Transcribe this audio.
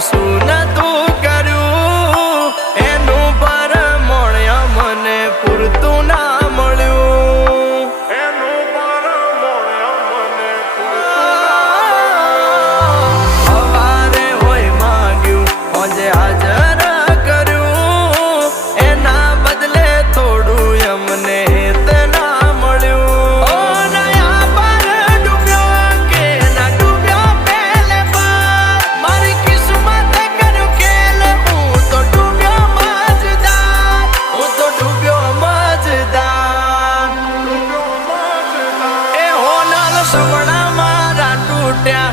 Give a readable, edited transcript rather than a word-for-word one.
શું નતું કર્યું એનું પરમોણ મને પૂરતું ના મળ્યું. એનું પરમોણ મને સવારે હોય માંગ્યું આજે હાજર કર્યું એના બદલે થોડું અમને ના મળ્યું. ઓ નયા પર ડૂબ્યો કે ના ડૂબ્યો પેલે પર મારી કિસ્મત કર્યું ખેલ હું તો ડૂબ્યો મજદાર. હું તો ડૂબ્યો મજદાર. એ હોનલ સપના મારા તૂટ્યા